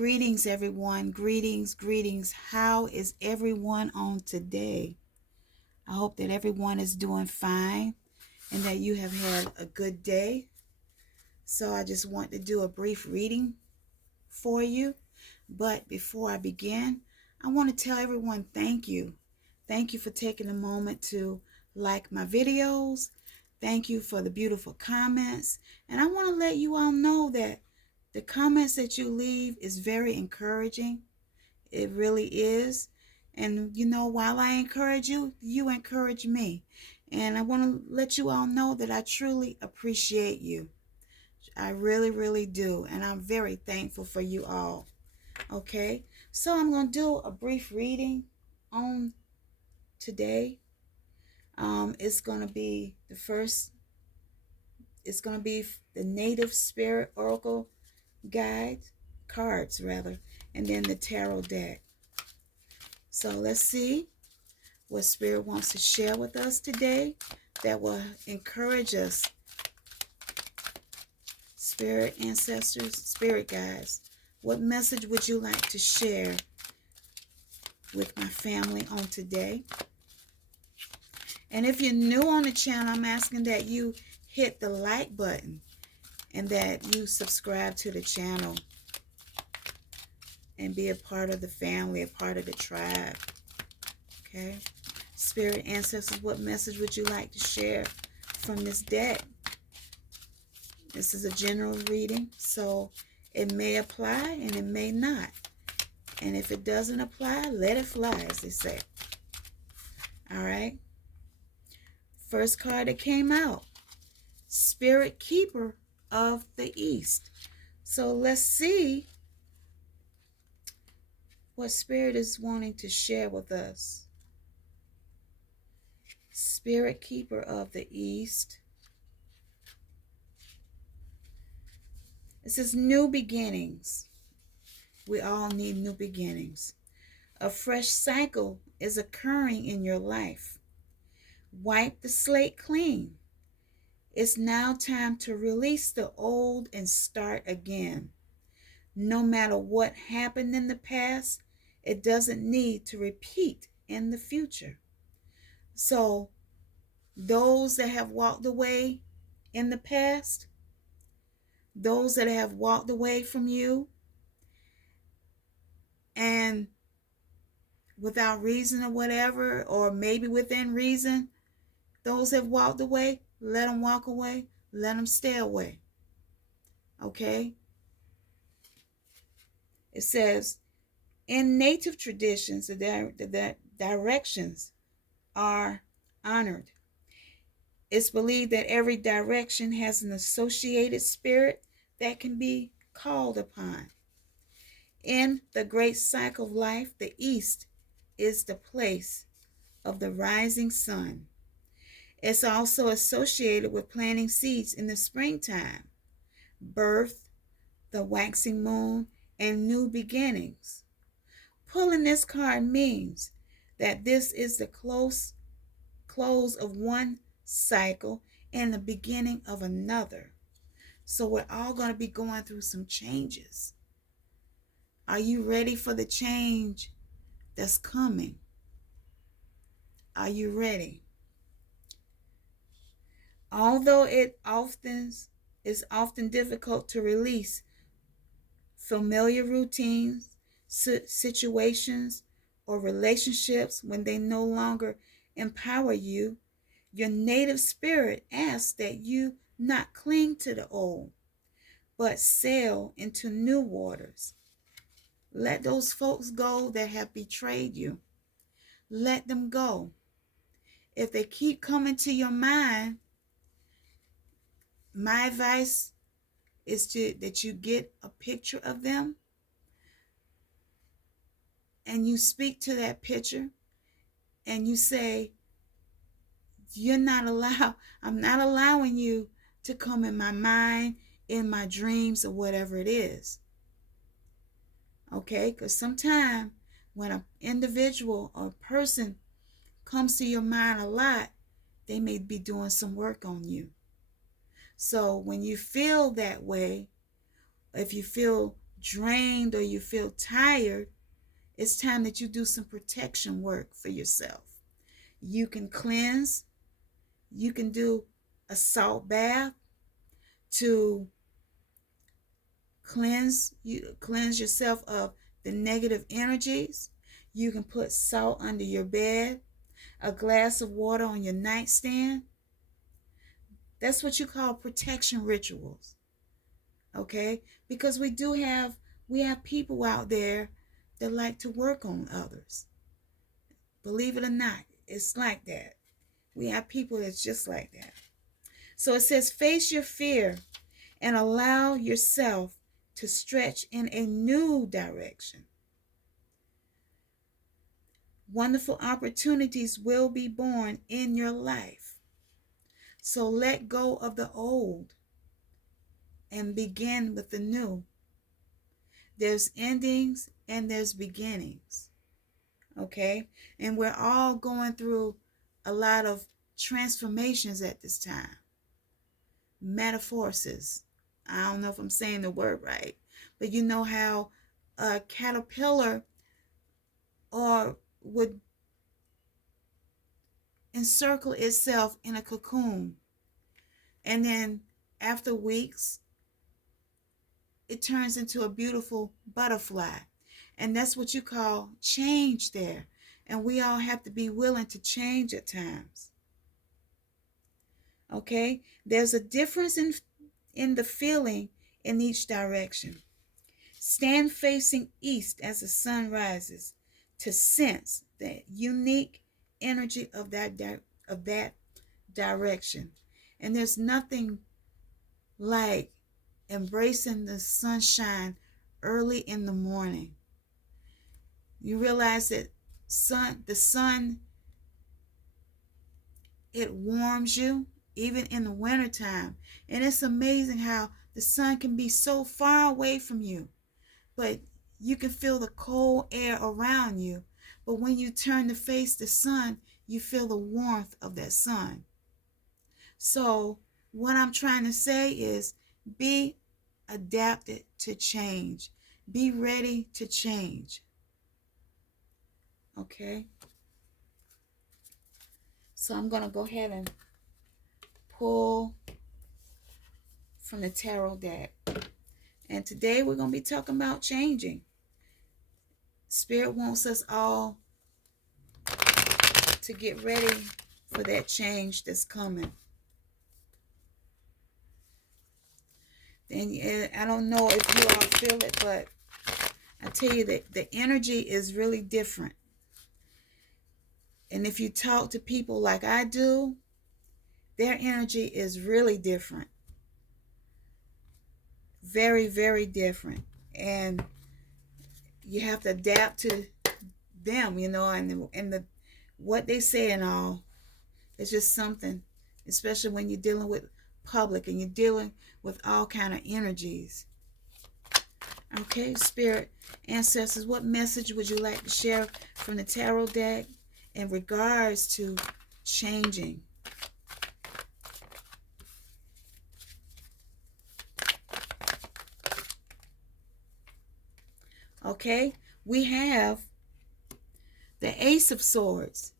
Greetings, everyone. Greetings, greetings. How is everyone on today? I hope that everyone is doing fine and that you have had a good day. So I just want to do a brief reading for you. But before I begin, I want to tell everyone thank you. Thank you for taking a moment to like my videos. Thank you for the beautiful comments. And I want to let you all know that the comments that you leave is very encouraging. It really is. And you know, while I encourage you, you encourage me. And I want to let you all know that I truly appreciate you. I really, really do. And I'm very thankful for you all. Okay, so I'm going to do a brief reading on today. It's going to be it's going to be the Native Spirit Oracle Guide, cards rather, and then the Tarot deck. So let's see what Spirit wants to share with us today that will encourage us. Spirit ancestors, spirit guides, what message would you like to share with my family on today? And if you're new on the channel, I'm asking that you hit the like button and that you subscribe to the channel and be a part of the family, a part of the tribe. Okay? Spirit ancestors, what message would you like to share from this deck? This is a general reading, so it may apply and it may not. And if it doesn't apply, let it fly, as they say. All right? First card that came out, Spirit Keeper of the East. So let's see what Spirit is wanting to share with us. Spirit Keeper of the East. It says new beginnings. We all need new beginnings. A fresh cycle is occurring in your life. Wipe the slate clean. It's now time to release the old and start again. No matter what happened in the past, it doesn't need to repeat in the future. So, those that have walked away in the past, those that have walked away from you, and without reason or whatever, or maybe within reason, those that have walked away, let them walk away, let them stay away. Okay? It says, in native traditions, the directions are honored. It's believed that every direction has an associated spirit that can be called upon. In the great cycle of life, the East is the place of the rising sun. It's also associated with planting seeds in the springtime, birth, the waxing moon, and new beginnings. Pulling this card means that this is the close of one cycle and the beginning of another. So we're all going to be going through some changes. Are you ready for the change that's coming? Are you ready? Although it is often difficult to release familiar routines, situations, or relationships when they no longer empower you, your native spirit asks that you not cling to the old, but sail into new waters. Let those folks go that have betrayed you. Let them go. If they keep coming to your mind, my advice is that you get a picture of them and you speak to that picture and you say, I'm not allowing you to come in my mind, in my dreams, or whatever it is. Okay? Because sometimes when an individual or a person comes to your mind a lot, they may be doing some work on you. So when you feel that way, if you feel drained or you feel tired, it's time that you do some protection work for yourself. You can cleanse. You can do a salt bath to cleanse yourself of the negative energies. You can put salt under your bed, a glass of water on your nightstand. That's what you call protection rituals. Okay? Because we have people out there that like to work on others. Believe it or not, it's like that. We have people that's just like that. So it says, face your fear and allow yourself to stretch in a new direction. Wonderful opportunities will be born in your life. So let go of the old and begin with the new. There's endings and there's beginnings. Okay? And we're all going through a lot of transformations at this time. Metamorphosis. I don't know if I'm saying the word right, but you know how a caterpillar would encircle itself in a cocoon, and then after weeks it turns into a beautiful butterfly. And that's what you call change there. And we all have to be willing to change at times. Okay? There's a difference in the feeling in each direction. Stand facing east as the sun rises to sense the unique energy of that direction. And there's nothing like embracing the sunshine early in the morning. You realize that the sun, it warms you even in the wintertime. And it's amazing how the sun can be so far away from you, but you can feel the cold air around you. But when you turn to face the sun, you feel the warmth of that sun. So what I'm trying to say is, be adapted to change. Be ready to change. Okay? So I'm going to go ahead and pull from the tarot deck. And today we're going to be talking about changing. Spirit wants us all to get ready for that change that's coming. And I don't know if you all feel it, but I tell you that the energy is really different. And if you talk to people like I do, their energy is really different. Very, very different. And you have to adapt to them, and what they say and all. It's just something, especially when you're dealing with public and you're dealing with all kind of energies. Okay, Spirit, Ancestors, what message would you like to share from the tarot deck in regards to changing? Okay, we have the Ace of Swords.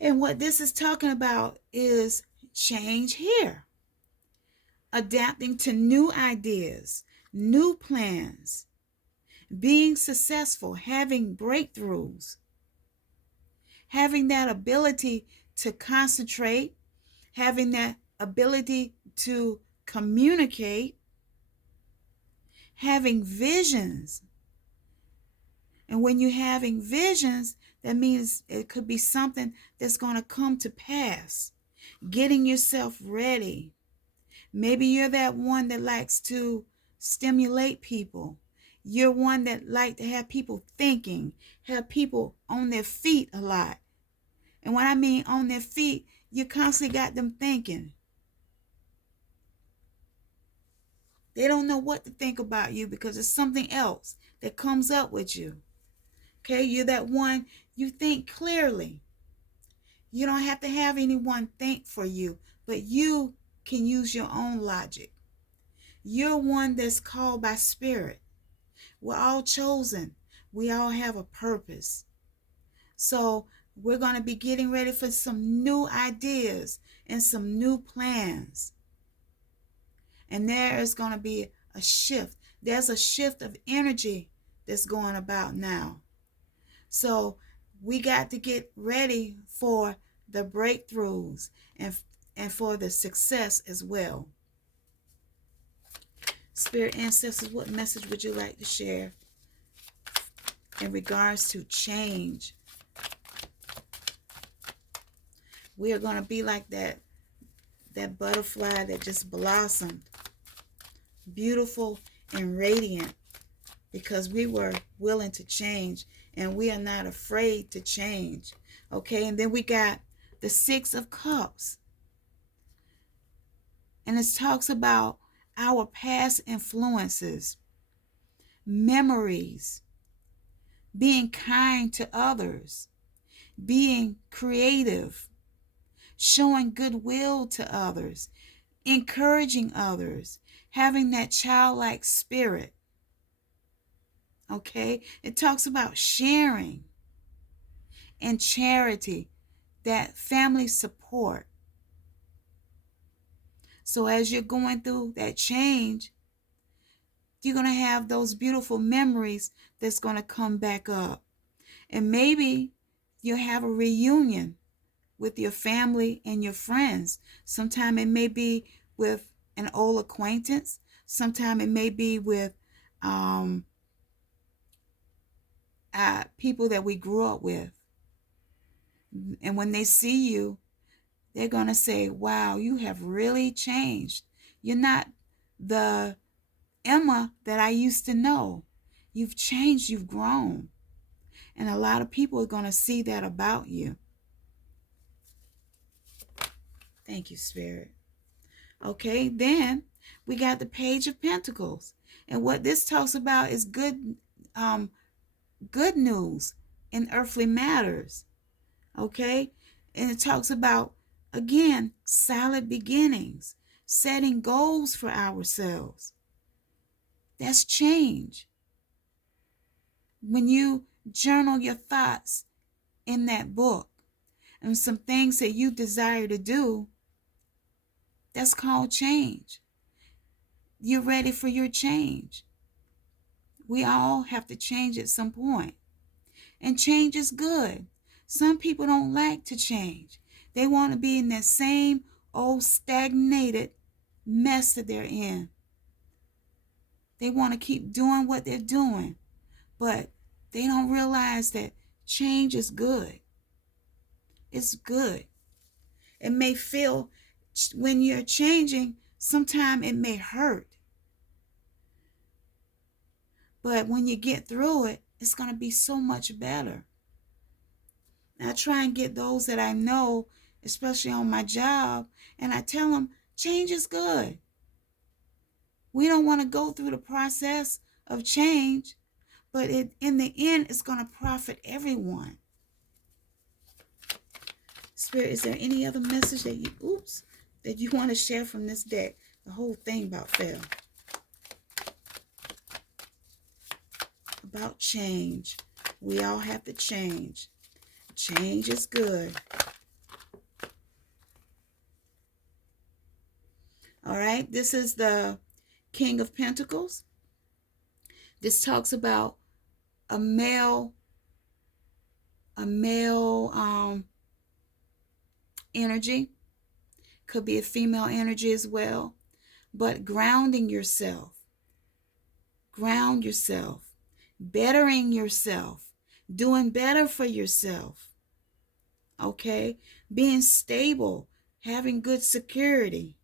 And what this is talking about is change here. Adapting to new ideas, new plans, being successful, having breakthroughs, having that ability to concentrate, having that ability to communicate, having visions. And when you're having visions, that means it could be something that's going to come to pass. Getting yourself ready. Maybe you're that one that likes to stimulate people. You're one that like to have people thinking, have people on their feet a lot. And when I mean on their feet, you constantly got them thinking. They don't know what to think about you because it's something else that comes up with you. Okay, you're that one, you think clearly. You don't have to have anyone think for you, but you can use your own logic. You're one that's called by spirit. We're all chosen. We all have a purpose. So we're going to be getting ready for some new ideas and some new plans. And there is going to be a shift. There's a shift of energy that's going about now. So we got to get ready for the breakthroughs and for the success as well. Spirit ancestors, what message would you like to share in regards to change? We are going to be like that butterfly that just blossomed, beautiful and radiant, because we were willing to change and we are not afraid to change. Okay, and then we got the Six of Cups, and it talks about our past influences, memories, being kind to others, being creative, showing goodwill to others, encouraging others, having that childlike spirit. Okay, it talks about sharing and charity, that family support. So as you're going through that change, you're going to have those beautiful memories that's going to come back up. And maybe you'll have a reunion with your family and your friends. Sometime it may be with an old acquaintance. Sometime it may be with people that we grew up with. And when they see you, they're going to say, wow, you have really changed. You're not the Emma that I used to know. You've changed, you've grown. And a lot of people are going to see that about you. Thank you, Spirit. Okay, then we got the Page of Pentacles. And what this talks about is good news in earthly matters. Okay? And it talks about, again, solid beginnings, setting goals for ourselves. That's change. When you journal your thoughts in that book and some things that you desire to do, that's called change. You're ready for your change. We all have to change at some point. And change is good. Some people don't like to change. They want to be in that same old stagnated mess that they're in. They want to keep doing what they're doing, but they don't realize that change is good. It's good. It may feel, when you're changing, sometimes it may hurt. But when you get through it, it's going to be so much better. I try and get those that I know, especially on my job, and I tell them, change is good. We don't want to go through the process of change, but in the end, it's going to profit everyone. Spirit, is there any other message that you want to share from this deck? The whole thing about fell. About change. We all have to change. Change is good. All right, this is the King of Pentacles. This talks about a male energy. Could be a female energy as well. But grounding yourself. Ground yourself. Bettering yourself. Doing better for yourself. Okay? Being stable. Having good security.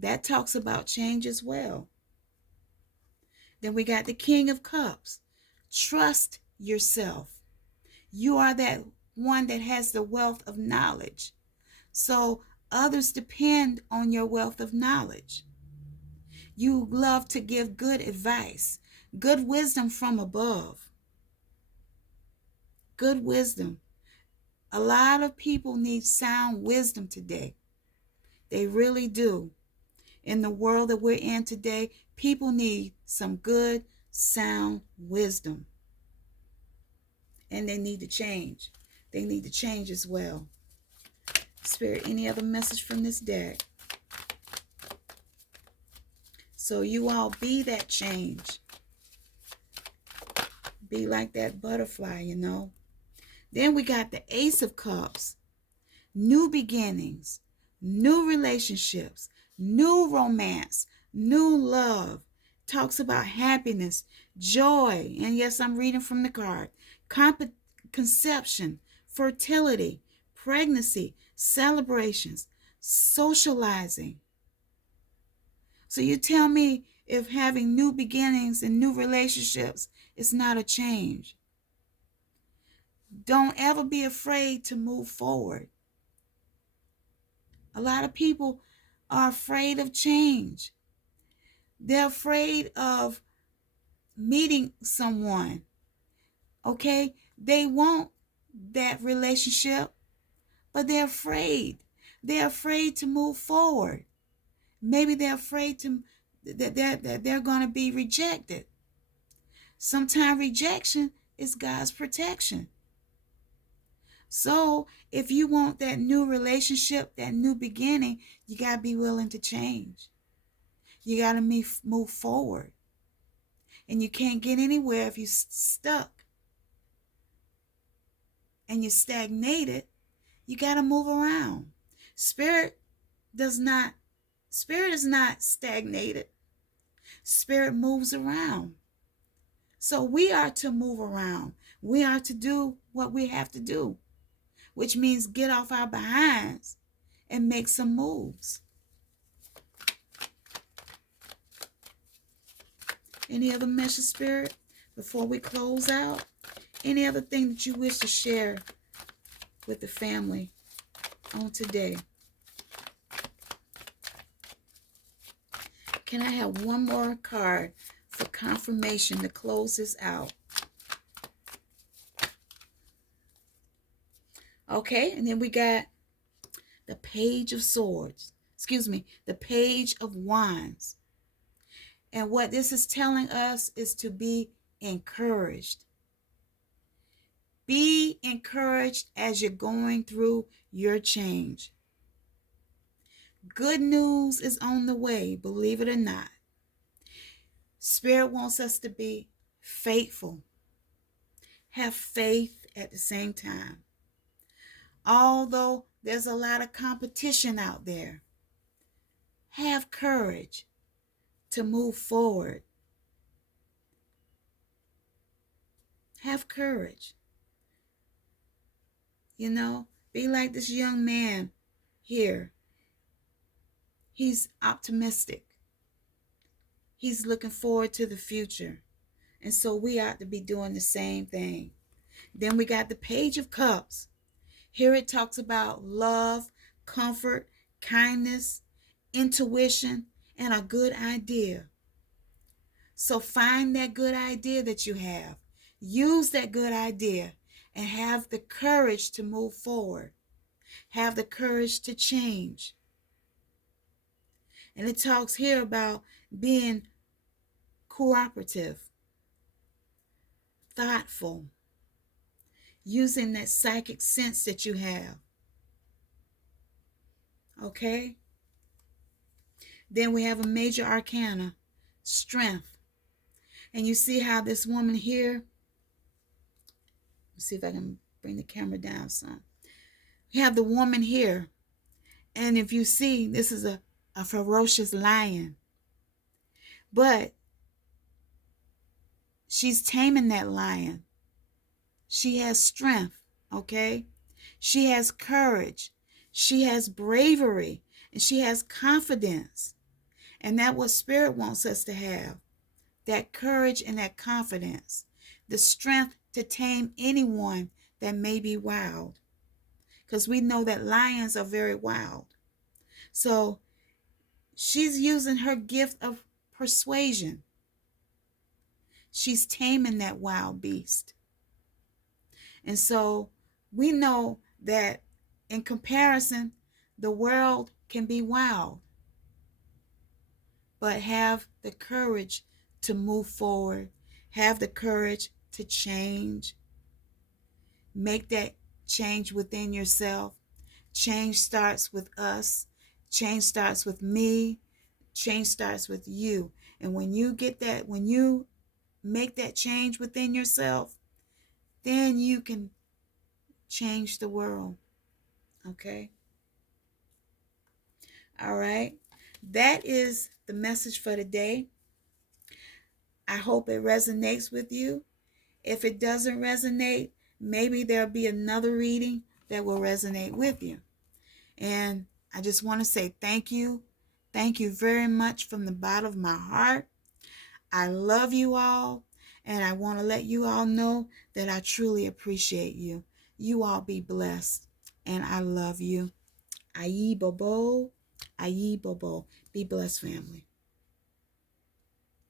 That talks about change as well. Then we got the King of Cups. Trust yourself. You are that one that has the wealth of knowledge. So others depend on your wealth of knowledge. You love to give good advice, good wisdom from above. Good wisdom. A lot of people need sound wisdom today. They really do. In the world that we're in today, people need some good, sound wisdom. And they need to change. They need to change as well. Spirit, any other message from this deck? So you all be that change. Be like that butterfly, you know. Then we got the Ace of Cups. New beginnings, new relationships, new romance, new love. Talks about happiness, joy, and yes, I'm reading from the card. Conception, fertility, pregnancy, celebrations, socializing. So you tell me if having new beginnings and new relationships is not a change. Don't ever be afraid to move forward. A lot of people are afraid of change. They're afraid of meeting someone. Okay? They want that relationship, but they're afraid. They're afraid to move forward. Maybe they're afraid that they're going to be rejected. Sometimes rejection is God's protection. So if you want that new relationship, that new beginning, you got to be willing to change. You got to move forward. And you can't get anywhere if you're stuck and you're stagnated. You got to move around. Spirit is not stagnated. Spirit moves around. So we are to move around. We are to do what we have to do, which means get off our behinds and make some moves. Any other message, Spirit, before we close out? Any other thing that you wish to share with the family on today? Can I have one more card for confirmation to close this out? Okay, and then we got the Page of Swords. Excuse me, the Page of Wands. And what this is telling us is to be encouraged. Be encouraged as you're going through your change. Good news is on the way, believe it or not. Spirit wants us to be faithful. Have faith at the same time. Although there's a lot of competition out there, have courage to move forward. Have courage. You know, be like this young man here. He's optimistic. He's looking forward to the future. And so we ought to be doing the same thing. Then we got the Page of Cups. Here it talks about love, comfort, kindness, intuition, and a good idea. So find that good idea that you have. Use that good idea and have the courage to move forward. Have the courage to change. And it talks here about being cooperative, thoughtful, using that psychic sense that you have. Okay? Then we have a major arcana, strength. And you see how this woman here, let's see if I can bring the camera down some. You have the woman here. And if you see, this is a ferocious lion. But she's taming that lion. She has strength, okay? She has courage. She has bravery. And she has confidence. And that's what Spirit wants us to have. That courage and that confidence. The strength to tame anyone that may be wild. Because we know that lions are very wild. So she's using her gift of persuasion. She's taming that wild beast. And so we know that in comparison, the world can be wild. but have the courage to move forward. Have the courage to change. Make that change within yourself. Change starts with us. Change starts with me. Change starts with you. And when you get that, when you make that change within yourself, then you can change the world. Okay? All right? That is the message for today. I hope it resonates with you. If it doesn't resonate, maybe there'll be another reading that will resonate with you. And I just want to say thank you. Thank you very much from the bottom of my heart. I love you all, and I want to let you all know that I truly appreciate you. You all be blessed, and I love you. Ayi Bobo. Ayi Bobo. Be blessed, family.